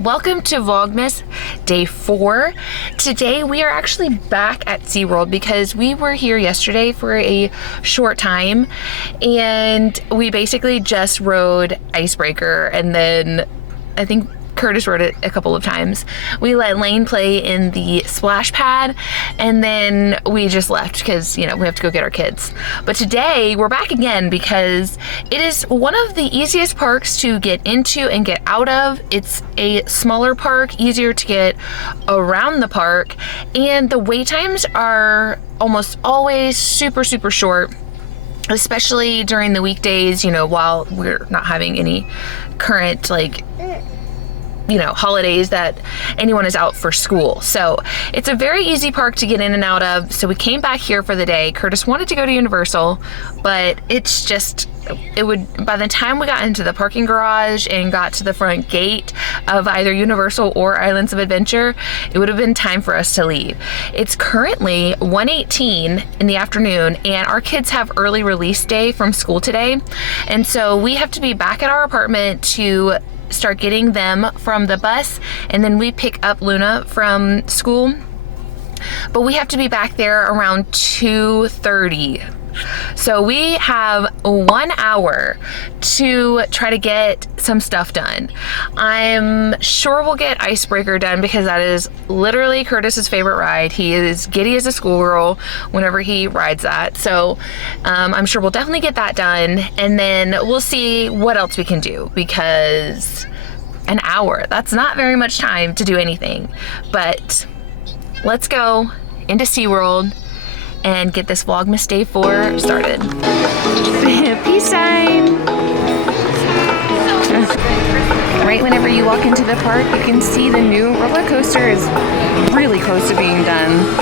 Welcome to Vlogmas day 4. Today we are actually back at Seaworld because we were here yesterday for a short time and we basically just rode Icebreaker, and then I think Curtis rode it a couple of times. We let Lane play in the splash pad and then we just left because, you know, we have to go get our kids. But today we're back again because it is one of the easiest parks to get into and get out of. It's a smaller park, easier to get around the park, and the wait times are almost always super short, especially during the weekdays, you know, while we're not having any current holidays that anyone is out for school. So it's a very easy park to get in and out of. So we came back here for the day. Curtis wanted to go to Universal, but it's just, by the time we got into the parking garage and got to the front gate of either Universal or Islands of Adventure, it would have been time for us to leave. It's currently 1:18 in the afternoon and our kids have early release day from school today. And so we have to be back at our apartment to start getting them from the bus, and then we pick up Luna from school, but we have to be back there around 2:30. So we have 1 hour to try to get some stuff done. I'm sure we'll get Icebreaker done because that is literally Curtis's favorite ride. He is giddy as a schoolgirl whenever he rides that. So I'm sure we'll definitely get that done, and then we'll see what else we can do, because an hour, that's not very much time to do anything. But let's go into SeaWorld and get this Vlogmas day 4 started. Peace sign! Right whenever you walk into the park, you can see the new roller coaster is really close to being done.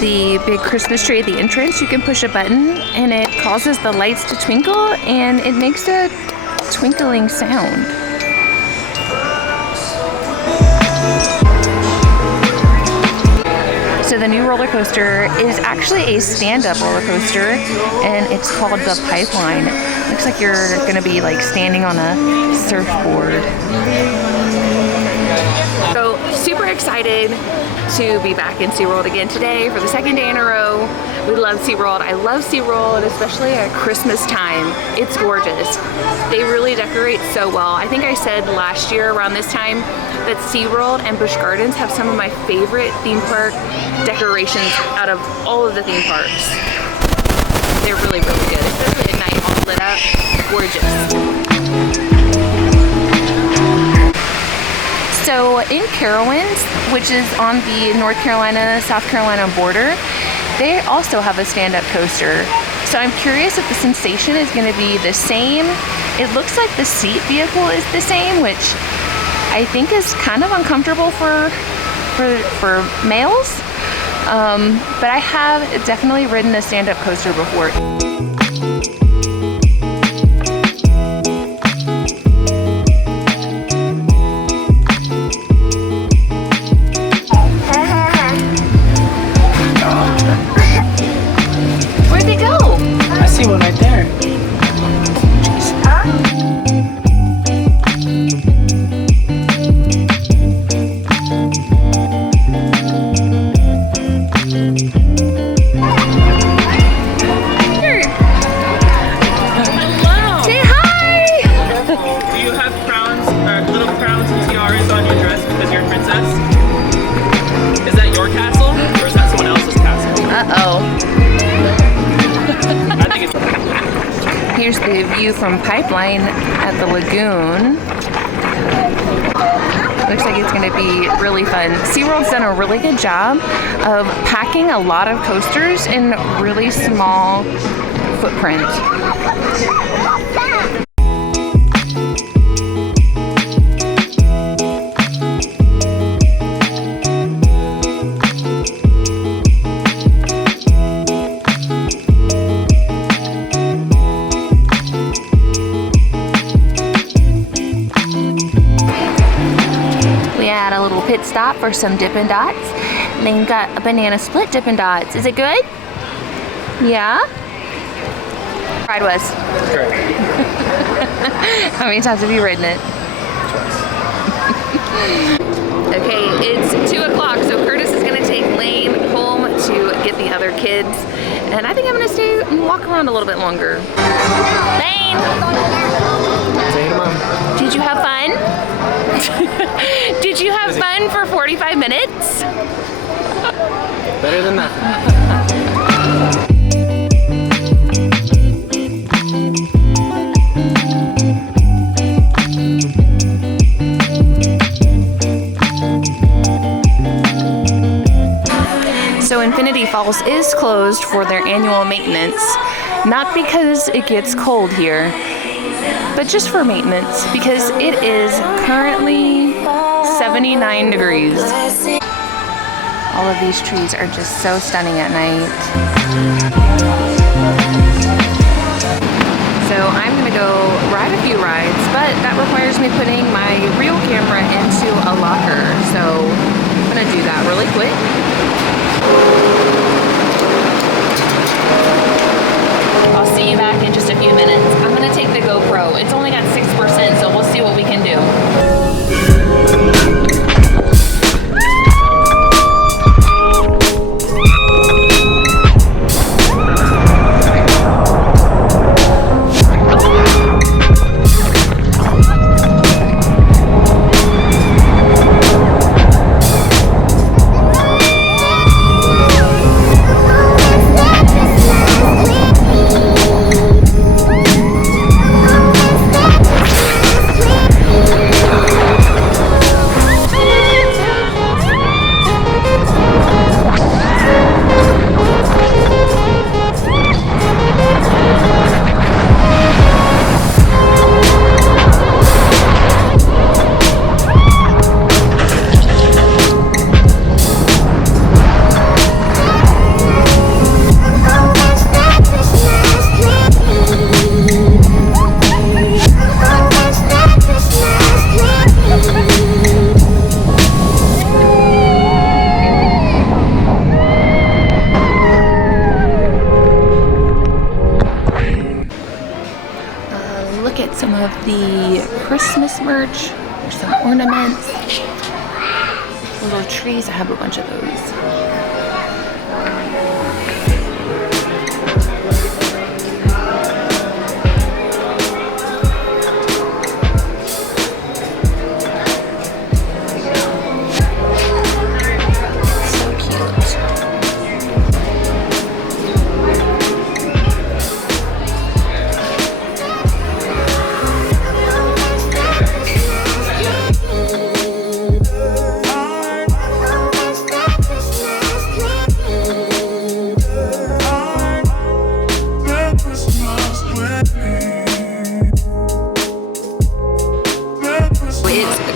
The big Christmas tree at the entrance, you can push a button and it causes the lights to twinkle and it makes a twinkling sound. So the new roller coaster is actually a stand-up roller coaster and it's called the Pipeline. Looks like you're gonna be like standing on a surfboard. So super excited to be back in SeaWorld again today for the second day in a row. We love SeaWorld. I love SeaWorld, especially at Christmas time. It's gorgeous. They really decorate so well. I think I said last year around this time that SeaWorld and Busch Gardens have some of my favorite theme park decorations out of all of the theme parks. They're really good, especially at night, all lit up. Gorgeous. So in Carowinds, which is on the North Carolina-South Carolina border, they also have a stand-up coaster. So I'm curious if the sensation is going to be the same. It looks like the seat vehicle is the same, which I think is kind of uncomfortable for males. But I have definitely ridden a stand-up coaster before. One right there. Hello. Say hi. Do you have crowns, little crowns and tiaras on your dress because you're a princess? Is that your castle or is that someone else's castle? Uh-oh. I think it's Here's the view from Pipeline at the lagoon. Looks like it's going to be really fun. SeaWorld's done a really good job of packing a lot of coasters in really small footprint. a little pit stop for some Dippin' Dots. Lane got a banana split Dippin' Dots. Is it good? Yeah? Ride was. Great. How many times have you ridden it? Okay, it's 2 o'clock, so Curtis is gonna take Lane home to get the other kids. And I think I'm gonna stay and walk around a little bit longer. Lane! Say hey to Mom. Did you have fun? Did you have fun for 45 minutes? Better than nothing. So Infinity Falls is closed for their annual maintenance, not because it gets cold here, but just for maintenance, because it is currently 79 degrees. All of these trees are just so stunning at night. So I'm gonna go ride a few rides, but that requires me putting my real camera into a locker. So I'm gonna do that really quick. I'll see you back in just a few minutes. I'm gonna take the GoPro. It's only got 6%, so we'll see what we can do. Some of the Christmas merch. There's some ornaments, little trees. I have a bunch of those.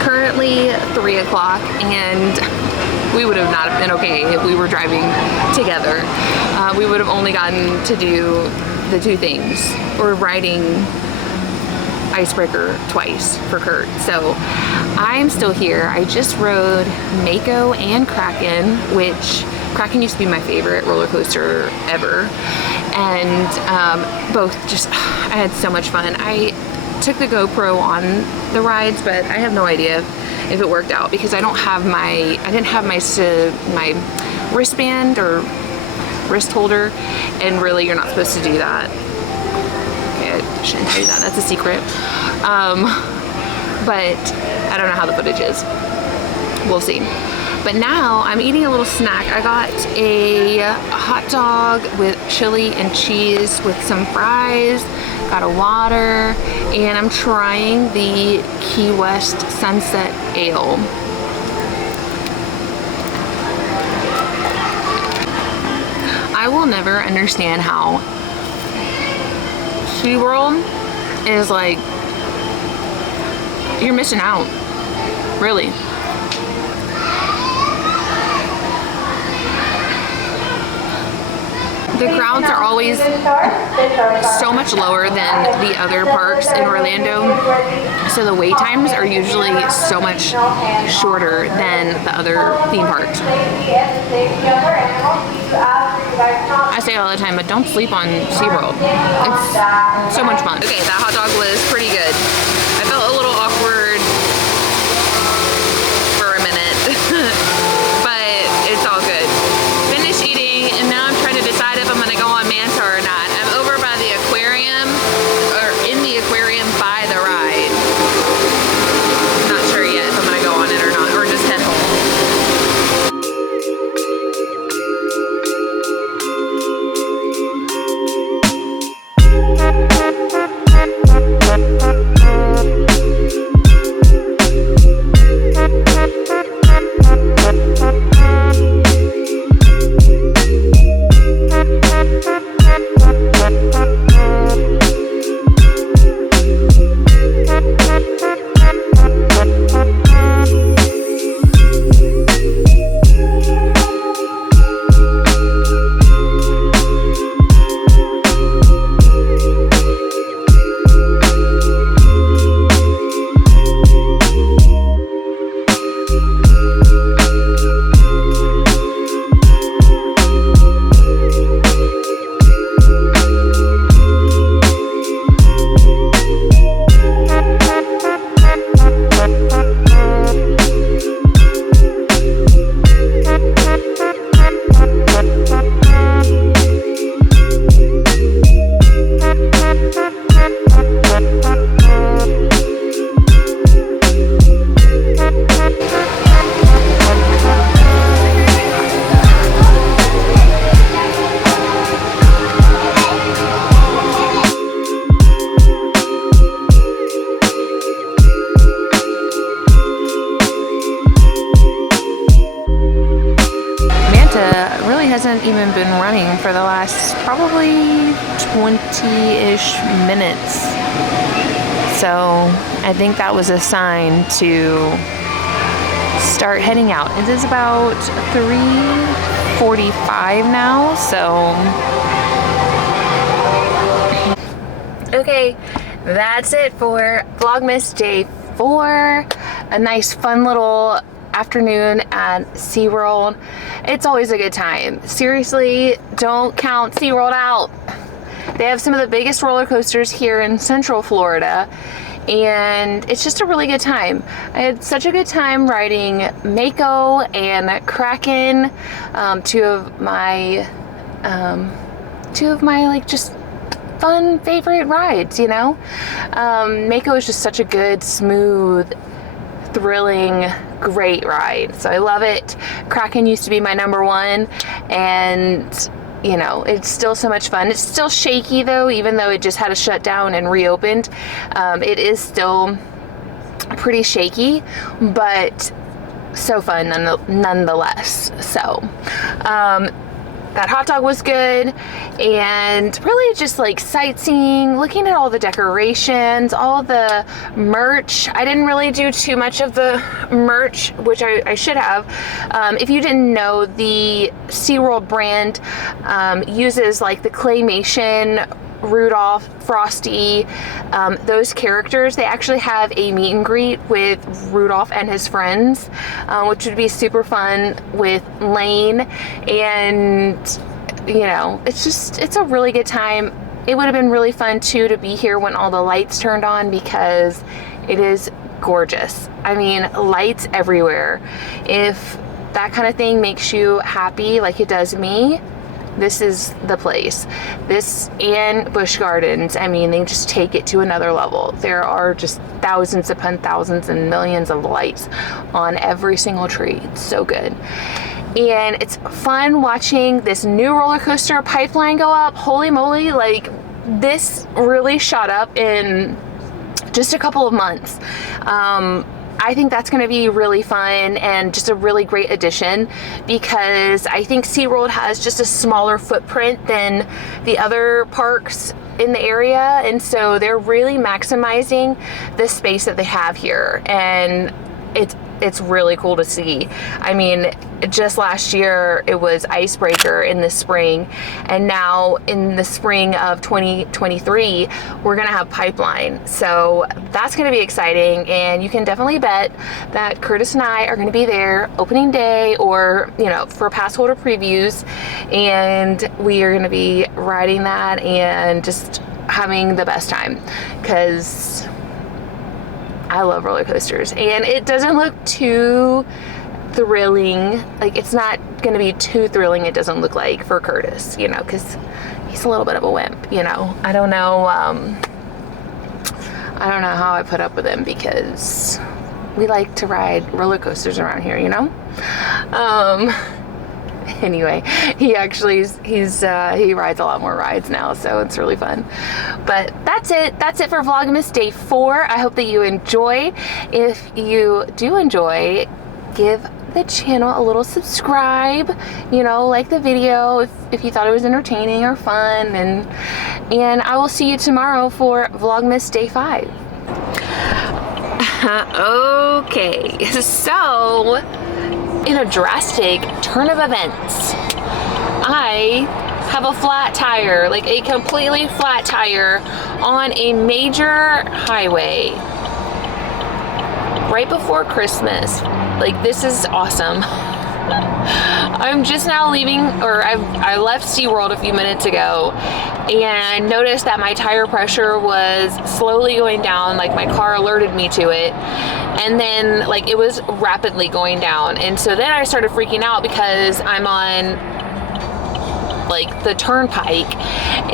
Currently 3 o'clock, and we would have not been okay if we were driving together. We would have only gotten to do the 2 things, or riding Icebreaker twice for Kurt. So I'm still here. I just rode Mako and Kraken, which Kraken used to be my favorite roller coaster ever, and both just, I had so much fun. I took the GoPro on the rides, but I have no idea if it worked out because I didn't have my wristband or wrist holder, and really you're not supposed to do that. Okay, I shouldn't tell you that, that's a secret. But I don't know how the footage is. We'll see. But now I'm eating a little snack. I got a hot dog with chili and cheese with some fries, got a water, and I'm trying the Key West Sunset Ale. I will never understand how Seaworld is like, you're missing out, really. The crowds are always so much lower than the other parks in Orlando, so the wait times are usually so much shorter than the other theme parks. I say it all the time, but don't sleep on SeaWorld. It's so much fun. Okay, that hot dog was pretty good. I felt a little awkward for a minute, but it's all good. Finished eating, and now I'm trying to decide if I'm gonna go on Manta or not. I'm over by the aquarium, or in the aquarium by the ride. Not sure yet if I'm gonna go on it or not, or just head home. Hasn't even been running for the last probably 20-ish minutes. So I think that was a sign to start heading out. It is about 3:45 now, so. Okay, that's it for Vlogmas Day 4. A nice fun little afternoon at SeaWorld. It's always a good time. Seriously, don't count SeaWorld out. They have some of the biggest roller coasters here in Central Florida, and it's just a really good time. I had such a good time riding Mako and Kraken, two of my like just fun favorite rides, you know. Mako is just such a good, smooth, thrilling, great ride, so I love it. Kraken used to be my #1, and you know, it's still so much fun. It's still shaky though, even though it just had to shut down and reopened. It is still pretty shaky, but so fun nonetheless. So that hot dog was good, and really just like sightseeing, looking at all the decorations, all the merch. I didn't really do too much of the merch, which I should have. If you didn't know, the SeaWorld brand uses like the claymation Rudolph, Frosty, those characters. They actually have a meet and greet with Rudolph and his friends, which would be super fun with Lane, and you know, it's a really good time. It would have been really fun too to be here when all the lights turned on, because it is gorgeous. I mean, lights everywhere. If that kind of thing makes you happy like it does me, this is the place. This and Busch Gardens, I mean, they just take it to another level. There are just thousands upon thousands and millions of lights on every single tree. It's so good. And it's fun watching this new roller coaster Pipeline go up. Holy moly, like this really shot up in just a couple of months. I think that's going to be really fun and just a really great addition, because I think SeaWorld has just a smaller footprint than the other parks in the area, and so they're really maximizing the space that they have here, and it's it's really cool to see. I mean, just last year it was Icebreaker in the spring, and now in the spring of 2023 we're gonna have Pipeline. So that's gonna be exciting, and you can definitely bet that Curtis and I are gonna be there opening day, or you know, for pass holder previews, and we are gonna be riding that and just having the best time, because I love roller coasters, and it doesn't look too thrilling. Like, it's not gonna be too thrilling, it doesn't look like, for Curtis, you know, because he's a little bit of a wimp, you know. I don't know how I put up with him, because we like to ride roller coasters around here, you know. Anyway, he rides a lot more rides now, so it's really fun. But that's it for Vlogmas Day 4. I hope that you enjoy. If you do enjoy, give the channel a little subscribe, you know, like the video if you thought it was entertaining or fun, and I will see you tomorrow for Vlogmas Day 5. Okay, so in a drastic turn of events, I have a flat tire, like a completely flat tire, on a major highway right before Christmas. Like, this is awesome. I'm just now leaving, or I left Seaworld a few minutes ago, and noticed that my tire pressure was slowly going down, like my car alerted me to it, and then like it was rapidly going down. And so then I started freaking out, because I'm on like the turnpike,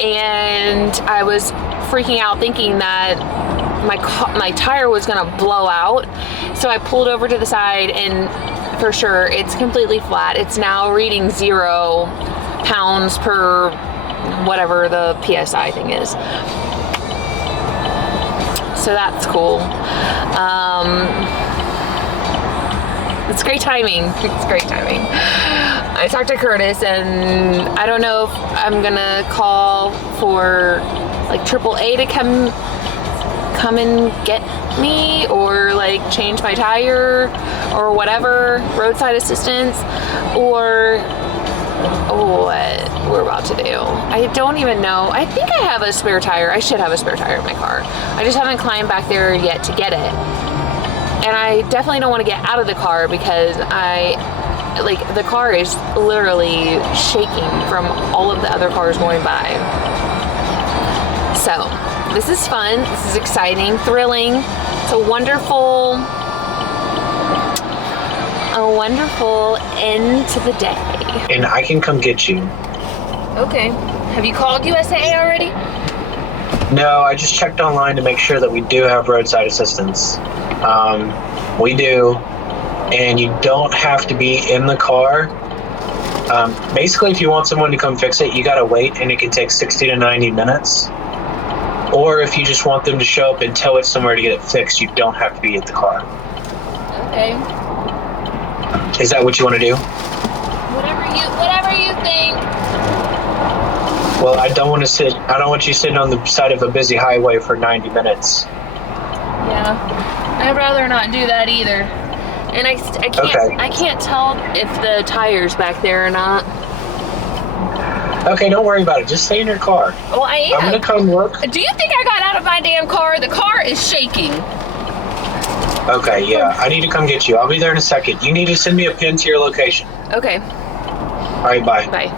and I was freaking out thinking that my tire was gonna blow out. So I pulled over to the side, and for sure it's completely flat. It's now reading 0 pounds per whatever the PSI thing is. So that's cool. It's great timing. It's great timing. I talked to Curtis, and I don't know if I'm gonna call for like AAA to come and get me, or like change my tire, or whatever, roadside assistance, or what we're about to do. I don't even know. I think I have a spare tire. I should have a spare tire in my car. I just haven't climbed back there yet to get it. And I definitely don't want to get out of the car, because the car is literally shaking from all of the other cars going by. So this is fun. This is exciting, thrilling. It's a wonderful end to the day. And I can come get you. Okay. Have you called USAA already? No, I just checked online to make sure that we do have roadside assistance. We do, and you don't have to be in the car. Basically, if you want someone to come fix it, you gotta wait, and it can take 60 to 90 minutes. Or if you just want them to show up and tow it somewhere to get it fixed, you don't have to be at the car. Okay. Is that what you want to do? Whatever you think. Well, I don't want you sitting on the side of a busy highway for 90 minutes. Yeah. I'd rather not do that either. And I can't, okay. I can't tell if the tire's back there or not. Okay, don't worry about it. Just stay in your car. Well, I am. I'm gonna come look. Do you think I got out of my damn car? The car is shaking. Okay, yeah. I need to come get you. I'll be there in a second. You need to send me a pin to your location. Okay. All right, bye. Bye.